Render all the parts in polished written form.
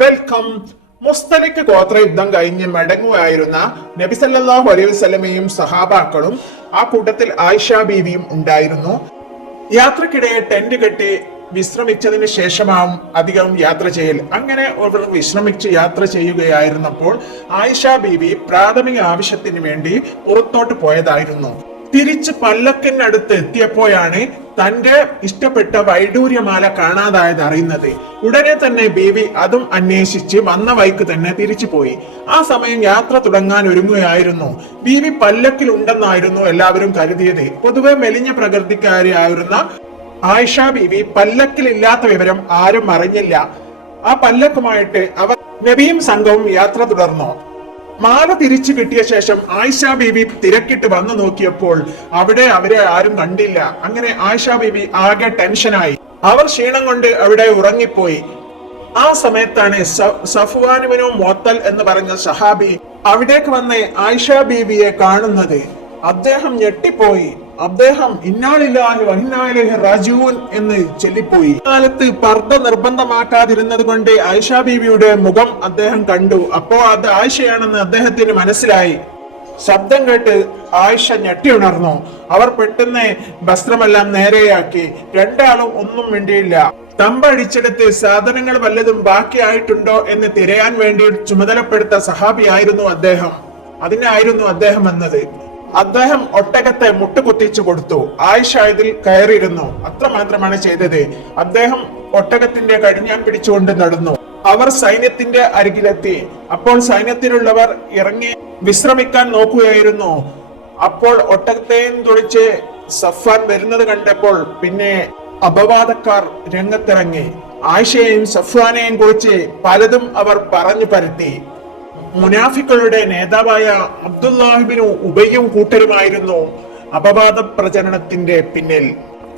Welcome. Mustaliq ഗോത്ര യുദ്ധം കഴിഞ്ഞ് മടങ്ങുകയായിരുന്ന നബി സല്ലല്ലാഹു അലൈഹി വസല്ലമയും സഹാബാക്കളും ആ കൂട്ടത്തിൽ ആയിഷ ബീവിയും ഉണ്ടായിരുന്നു. യാത്രക്കിടെ ടെന്റ് കെട്ടി വിശ്രമിച്ചതിന് ശേഷമാവും അധികം യാത്ര ചെയ്യൽ. അങ്ങനെ അവർ വിശ്രമിച്ച് യാത്ര ചെയ്യുകയായിരുന്നപ്പോൾ ആയിഷ ബീവി പ്രാഥമിക ആവശ്യത്തിന് വേണ്ടി പുറത്തോട്ട് പോയതായിരുന്നു. തിരിച്ച് പല്ലക്കിനടുത്ത് എത്തിയപ്പോഴാണ് തന്റെ ഇഷ്ടപ്പെട്ട വൈഡൂര്യമാല കാണാതായത് അറിയുന്നത്. ഉടനെ തന്നെ ബീവി അതും അന്വേഷിച്ച് വന്ന വഴിക്ക് തന്നെ തിരിച്ചു പോയി. ആ സമയം യാത്ര തുടങ്ങാൻ ഒരുങ്ങുകയായിരുന്നു. ബീവി പല്ലക്കിൽ ഉണ്ടെന്നായിരുന്നു എല്ലാവരും കരുതിയത്. പൊതുവെ മെലിഞ്ഞ പ്രകൃതിക്കാരിയായിരുന്ന ആയിഷ ബീവി പല്ലക്കിൽ ഇല്ലാത്ത വിവരം ആരും അറിഞ്ഞില്ല. ആ പല്ലക്കുമായിട്ട് അവർ നബിയും സംഘവും യാത്ര തുടർന്നു. മാല തിരിച്ചു കിട്ടിയ ശേഷം ആയിഷ ബീബി തിരക്കിട്ട് വന്നു നോക്കിയപ്പോൾ അവിടെ അവരെ ആരും കണ്ടില്ല. അങ്ങനെ ആയിഷ ബീബി ആകെ ടെൻഷനായി. അവർ ക്ഷീണം കൊണ്ട് അവിടെ ഉറങ്ങിപ്പോയി. ആ സമയത്താണ് സഫ്വാനുബിനു മുഅത്തൽ എന്ന് പറഞ്ഞ സഹാബി അവിടേക്ക് വന്ന് ആയിഷ ബീബിയെ കാണുന്നത്. അദ്ദേഹം ഞെട്ടിപ്പോയി. അദ്ദേഹം ഇന്നാലില്ലാഹി വഇന്നാ ഇലൈഹി റാജിഊൻ എന്ന് ചൊല്ലിപ്പോയി. കാലത്ത് പർദ്ദ നിർബന്ധമാക്കാതിരുന്നത് കൊണ്ട് ആയിഷ ബീവിയുടെ മുഖം അദ്ദേഹം കണ്ടു. അപ്പോ അത് ആയിഷയാണെന്ന് അദ്ദേഹത്തിന് മനസ്സിലായി. ശബ്ദം കേട്ട് ആയിഷ ഞെട്ടി ഉണർന്നു. അവർ പെട്ടെന്ന് വസ്ത്രമെല്ലാം നേരെയാക്കി. രണ്ടാളും ഒന്നും മിണ്ടിയില്ല. തമ്പടിച്ചെടുത്ത് സാധനങ്ങൾ വല്ലതും ബാക്കിയായിട്ടുണ്ടോ എന്ന് തിരയാൻ വേണ്ടി ചുമതലപ്പെടുത്ത സഹാബിയായിരുന്നു അദ്ദേഹം. അതിനായിരുന്നു അദ്ദേഹം എന്നത്. അദ്ദേഹം ഒട്ടകത്തെ മുട്ടുകുത്തിച്ചു കൊടുത്തു. ആയിഷ ഇതിൽ കയറിയിരുന്നു. അത്രമാത്രമാണ് ചെയ്തത്. അദ്ദേഹം ഒട്ടകത്തിന്റെ കടിഞ്ഞാൻ പിടിച്ചുകൊണ്ട് നടന്നു. അവർ സൈന്യത്തിന്റെ അരികിലെത്തി. അപ്പോൾ സൈന്യത്തിലുള്ളവർ ഇറങ്ങി വിശ്രമിക്കാൻ നോക്കുകയായിരുന്നു. അപ്പോൾ ഒട്ടകത്തെയും തുളിച്ച് സഫ്വാൻ വരുന്നത് കണ്ടപ്പോൾ പിന്നെ അപവാദക്കാർ രംഗത്തിറങ്ങി. ആയിഷയെയും സഫ്വാനെയും കുറിച്ച് പലതും അവർ പറഞ്ഞു പരത്തി. മുനാഫിക്കളുടെ നേതാവായ അബ്ദുല്ലാഹിബ്നു ഉബയ്യും കൂട്ടരുമായിരുന്നു അപവാദ പ്രചരണത്തിന്റെ പിന്നിൽ.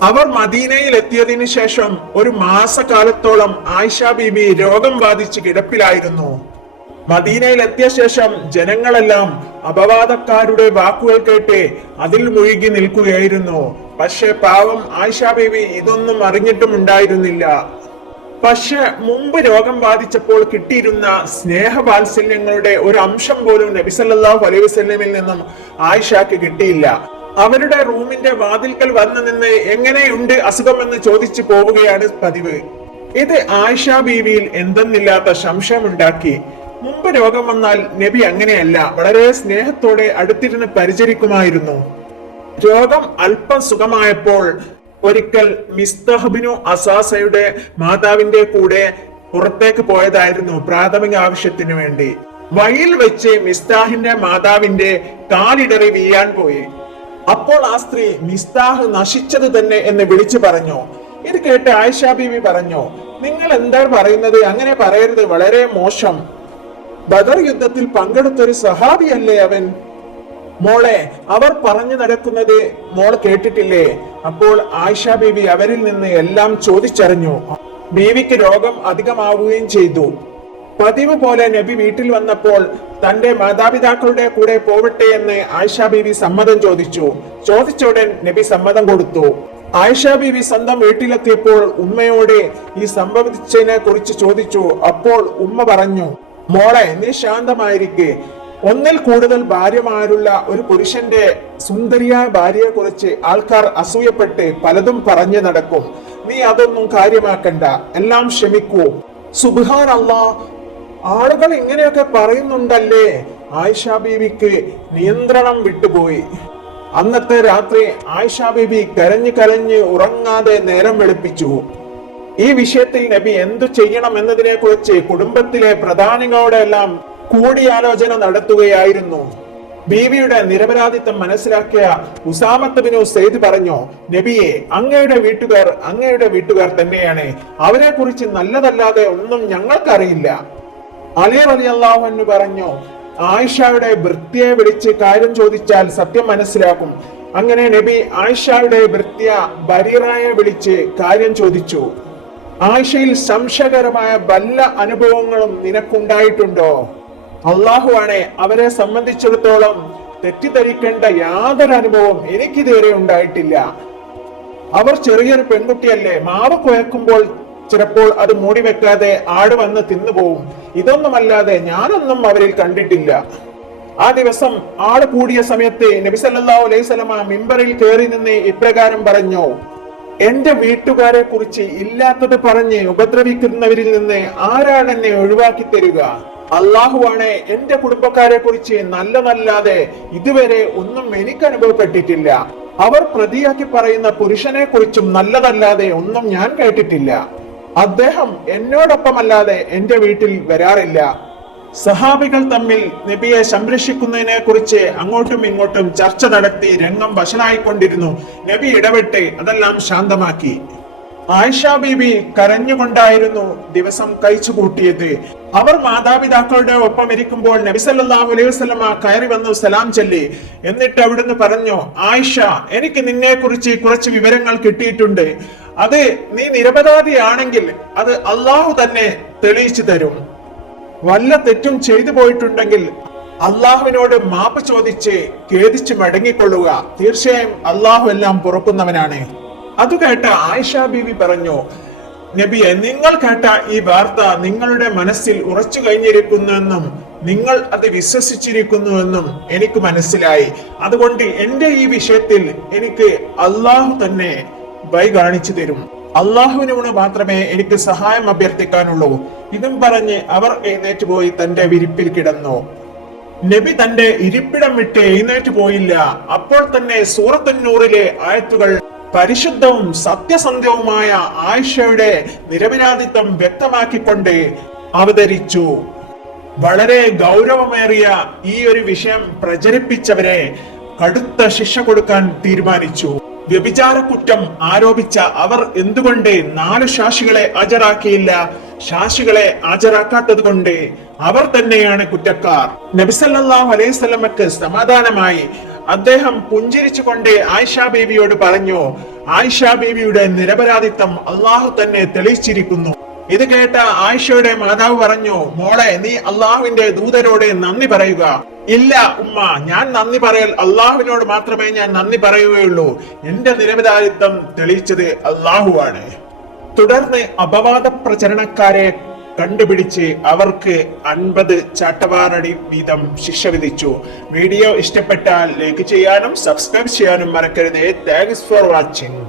അവർ മദീനയിൽ എത്തിയതിനു ശേഷം ഒരു മാസക്കാലത്തോളം ആയിഷ ബീബി രോഗം ബാധിച്ച് കിടപ്പിലായിരുന്നു. മദീനയിൽ എത്തിയ ശേഷം ജനങ്ങളെല്ലാം അപവാദക്കാരുടെ വാക്കുകൾ കേട്ട് അതിൽ മുഴുകി നിൽക്കുകയായിരുന്നു. പക്ഷെ പാവം ആയിഷ ബീബി ഇതൊന്നും അറിഞ്ഞിട്ടും ഉണ്ടായിരുന്നില്ല. പക്ഷെ മുമ്പ് രോഗം ബാധിച്ചപ്പോൾ കിട്ടിയിരുന്ന സ്നേഹവാത്സല്യങ്ങളുടെ ഒരു അംശം പോലും നബി സല്ലല്ലാഹു അലൈഹി വസല്ലമിൽ നിന്നും ആയിഷക്ക് കിട്ടിയില്ല. അവരുടെ റൂമിന്റെ വാതിൽക്കൽ വന്നു നിന്ന് എങ്ങനെയുണ്ട് അസുഖമെന്ന് ചോദിച്ചു പോവുകയാണ് പതിവ്. ഇത് ആയിഷ ബീവിയിൽ എന്തെന്നില്ലാത്ത സംശയമുണ്ടാക്കി. മുമ്പ് രോഗം വന്നാൽ നബി അങ്ങനെയല്ല, വളരെ സ്നേഹത്തോടെ അടുത്തിരുന്ന് പരിചരിക്കുമായിരുന്നു. രോഗം അല്പം സുഖമായപ്പോൾ ഒരിക്കൽ മിസ്തഹ്ബിനു അസാസയുടെ മാതാവിന്റെ കൂടെ പുറത്തേക്ക് പോയതായിരുന്നു പ്രാഥമിക ആവശ്യത്തിന് വേണ്ടി. വഴിയിൽ വെച്ച് മിസ്താഹിന്റെ മാതാവിന്റെ കാലിടറി വീഴാൻ പോയി. അപ്പോൾ ആ സ്ത്രീ മിസ്താഹ് നശിച്ചത് തന്നെ എന്ന് വിളിച്ചു പറഞ്ഞു. ഇത് കേട്ട് ആയിഷ ബീവി പറഞ്ഞു, നിങ്ങൾ എന്താ പറയുന്നത്? അങ്ങനെ പറയരുത്, വളരെ മോശം. ബദർ യുദ്ധത്തിൽ പങ്കെടുത്തൊരു സഹാബിയല്ലേ അവൻ. മോളെ, അവർ പറഞ്ഞു നടക്കുന്നത് മോൾ കേട്ടിട്ടില്ലേ? അപ്പോൾ ആയിഷ ബീവി അവരിൽ നിന്ന് എല്ലാം ചോദിച്ചറിഞ്ഞു. ബീവിക്ക് രോഗം അധികമാവുകയും ചെയ്തു. പതിവ് പോലെ നബി വീട്ടിൽ വന്നപ്പോൾ തന്റെ മാതാപിതാക്കളുടെ കൂടെ പോവട്ടെ എന്ന് ആയിഷ ബീവി സമ്മതം ചോദിച്ചു. ചോദിച്ചോടൻ നബി സമ്മതം കൊടുത്തു. ആയിഷ ബീവി സ്വന്തം വീട്ടിലെത്തിയപ്പോൾ ഉമ്മയോട് ഈ സംഭവിച്ചതിനെ കുറിച്ച് ചോദിച്ചു. അപ്പോൾ ഉമ്മ പറഞ്ഞു, മോളെ, നീ ശാന്തമായിരിക്കെ. ഒന്നിൽ കൂടുതൽ ഭാര്യമാരുള്ള ഒരു പുരുഷന്റെ സുന്ദരിയായ ഭാര്യയെ കുറിച്ച് ആൾക്കാർ അസൂയപ്പെട്ട് പലതും പറഞ്ഞു നടക്കും. നീ അതൊന്നും കാര്യമാക്കണ്ട, എല്ലാം ക്ഷമിക്കൂ. സുബ്ഹാനല്ലാഹ്, ആളുകൾ ഇങ്ങനെയൊക്കെ പറയുന്നുണ്ടല്ലേ. ആയിഷ ബീവിക്ക് നിയന്ത്രണം വിട്ടുപോയി. അന്നത്തെ രാത്രി ആയിഷ ബീവി കരഞ്ഞു കരഞ്ഞ് ഉറങ്ങാതെ നേരം വെളുപ്പിച്ചു. ഈ വിഷയത്തിൽ നബി എന്തു ചെയ്യണം എന്നതിനെ കുറിച്ച് കുടുംബത്തിലെ പ്രധാനികളോടെല്ലാം കൂടിയാലോചന നടത്തുകയായിരുന്നു. ബീവിയുടെ നിരപരാധിത്വം മനസ്സിലാക്കിയ ഉസാമത്ത് ബിൻ സെയ്ദ് പറഞ്ഞു, നബിയെ, അങ്ങയുടെ വീട്ടുകാർ തന്നെയാണ്. അവരെ കുറിച്ച് നല്ലതല്ലാതെ ഒന്നും ഞങ്ങൾക്കറിയില്ല. അലി റളിയല്ലാഹു അൻഹു പറഞ്ഞു, ആയിഷയുടെ ഭൃത്യയെ വിളിച്ച് കാര്യം ചോദിച്ചാൽ സത്യം മനസ്സിലാക്കും. അങ്ങനെ നബി ആയിഷയുടെ ഭൃത്യ ബരീറയെ വിളിച്ച് കാര്യം ചോദിച്ചു. ആയിഷയിൽ സംശയകരമായ വല്ല അനുഭവങ്ങളും നിനക്കുണ്ടായിട്ടുണ്ടോ? അള്ളാഹു ആണ്, അവരെ സംബന്ധിച്ചിടത്തോളം തെറ്റിദ്ധരിക്കേണ്ട യാതൊരു അനുഭവം എനിക്കിതുവരെ ഉണ്ടായിട്ടില്ല. അവർ ചെറിയൊരു പെൺകുട്ടിയല്ലേ. മാവ് കുഴക്കുമ്പോൾ ചിലപ്പോൾ അത് മൂടി വെക്കാതെ ആട് വന്ന് തിന്നുപോവും. ഇതൊന്നുമല്ലാതെ ഞാനൊന്നും അവരിൽ കണ്ടിട്ടില്ല. ആ ദിവസം ആള് കൂടിയ സമയത്ത് നബി സല്ലല്ലാഹു അലൈഹി വസല്ലമ മിമ്പറിൽ കയറി നിന്ന് ഇപ്രകാരം പറഞ്ഞു: എന്റെ വീട്ടുകാരെ കുറിച്ച് ഇല്ലാത്തത് പറഞ്ഞ് ഉപദ്രവിക്കുന്നവരിൽ നിന്ന് ആരാണ് എന്നെ ഒഴിവാക്കി തരിക? അള്ളാഹുവാണ് എന്റെ കുടുംബക്കാരെ കുറിച്ച് നല്ലതല്ലാതെ ഇതുവരെ ഒന്നും എനിക്ക് അനുഭവപ്പെട്ടിട്ടില്ല. അവർ പ്രതിയാക്കി പറയുന്ന പുരുഷനെ കുറിച്ചും നല്ലതല്ലാതെ ഒന്നും ഞാൻ കേട്ടിട്ടില്ല. അദ്ദേഹം എന്നോടൊപ്പമല്ലാതെ എന്റെ വീട്ടിൽ വരാറില്ല. സഹാബികൾ തമ്മിൽ നബിയെ സംരക്ഷിക്കുന്നതിനെ കുറിച്ച് അങ്ങോട്ടും ഇങ്ങോട്ടും ചർച്ച നടത്തി രംഗം വഷളായിക്കൊണ്ടിരുന്നു. നബി ഇടപെട്ട് അതെല്ലാം ശാന്തമാക്കി. ആയിഷ ബീബി കരഞ്ഞുകൊണ്ടായിരുന്നു ദിവസം കഴിച്ചു കൂട്ടിയത്. അവർ മാതാപിതാക്കളുടെ ഒപ്പം ഇരിക്കുമ്പോൾ നബി സല്ലല്ലാഹു അലൈഹി വസല്ലമ കയറി വന്നു സലാം ചൊല്ലി. എന്നിട്ട് അവിടുന്ന് പറഞ്ഞു: ആയിഷ, എനിക്ക് നിന്നെ കുറിച്ച് കുറച്ച് വിവരങ്ങൾ കിട്ടിയിട്ടുണ്ട്. അത് നീ നിരപരാധിയാണെങ്കിൽ അത് അള്ളാഹു തന്നെ തെളിയിച്ചു തരും. വല്ല തെറ്റും ചെയ്തു പോയിട്ടുണ്ടെങ്കിൽ അള്ളാഹുവിനോട് മാപ്പ് ചോദിച്ച് ഖേദിച്ച് മടങ്ങിക്കൊള്ളുക. തീർച്ചയായും അള്ളാഹു എല്ലാം പൊറുക്കുന്നവനാണ്. അത് കേട്ട ആയിഷ ബീവി പറഞ്ഞു: നബിയെ, നിങ്ങൾ കേട്ട ഈ വാർത്ത നിങ്ങളുടെ മനസ്സിൽ ഉറച്ചു കഴിഞ്ഞിരിക്കുന്നുവെന്നും നിങ്ങൾ അത് വിശ്വസിച്ചിരിക്കുന്നുവെന്നും എനിക്ക് മനസ്സിലായി. അതുകൊണ്ട് എന്റെ ഈ വിഷയത്തിൽ എനിക്ക് അള്ളാഹു തന്നെ വഴി കാണിച്ചു തരും. അള്ളാഹുവിനോട് മാത്രമേ എനിക്ക് സഹായം അഭ്യർത്ഥിക്കാനുള്ളൂ. ഇതും പറഞ്ഞ് അവർ എഴുന്നേറ്റ് പോയി തന്റെ വിരിപ്പിൽ കിടന്നു. നബി തന്റെ ഇരിപ്പിടം വിട്ട് എഴുന്നേറ്റ് പോയില്ല. അപ്പോൾ തന്നെ സൂറത്തുന്നൂറിലെ ആയത്തുകൾ പരിശുദ്ധവും സത്യസന്ധവുമായ ആയിഷയുടെ നിരപരാധിത്വം വ്യക്തമാക്കിക്കൊണ്ട് അവതരിച്ചു. വളരെ ഗൗരവമേറിയ ഈ ഒരു വിഷയം പ്രചരിപ്പിച്ചവരെ കടുത്ത ശിക്ഷ കൊടുക്കാൻ തീരുമാനിച്ചു. വ്യഭിചാര കുറ്റം ആരോപിച്ച അവർ എന്തുകൊണ്ട് 4 സാക്ഷികളെ ഹാജരാക്കിയില്ല? സാക്ഷികളെ ഹാജരാക്കാത്തത് കൊണ്ട് അവർ തന്നെയാണ് കുറ്റക്കാർ. നബി സല്ലല്ലാഹു അലൈഹി വസല്ലമക്ക് സമാധാനമായി. അദ്ദേഹം പുഞ്ചിരിച്ചുകൊണ്ട് ആയിഷ ബീവിയോട് പറഞ്ഞു: ആയിഷ ബീവിയുടെ നിരപരാധിത്വം അള്ളാഹു തന്നെ തെളിയിച്ചിരിക്കുന്നു. ഇത് കേട്ട ആയിഷയുടെ മാതാവ് പറഞ്ഞു: മോളെ, നീ അള്ളാഹുവിന്റെ ദൂതരോട് നന്ദി പറയുക. ഇല്ല ഉമ്മ, ഞാൻ നന്ദി പറയൽ അള്ളാഹുവിനോട് മാത്രമേ ഞാൻ നന്ദി പറയുകയുള്ളൂ. എന്റെ നിരപരാധിത്വം തെളിയിച്ചത് അള്ളാഹുവാണ്. തുടർന്ന് അപവാദ പ്രചരണക്കാരെ കണ്ടുപിടിച്ച് അവർക്ക് 50 ചാട്ടവാറടി വീതം ശിക്ഷ വിധിച്ചു. വീഡിയോ ഇഷ്ടപ്പെട്ടാൽ ലൈക്ക് ചെയ്യാനും സബ്സ്ക്രൈബ് ചെയ്യാനും മറക്കരുത്. Thanks for watching.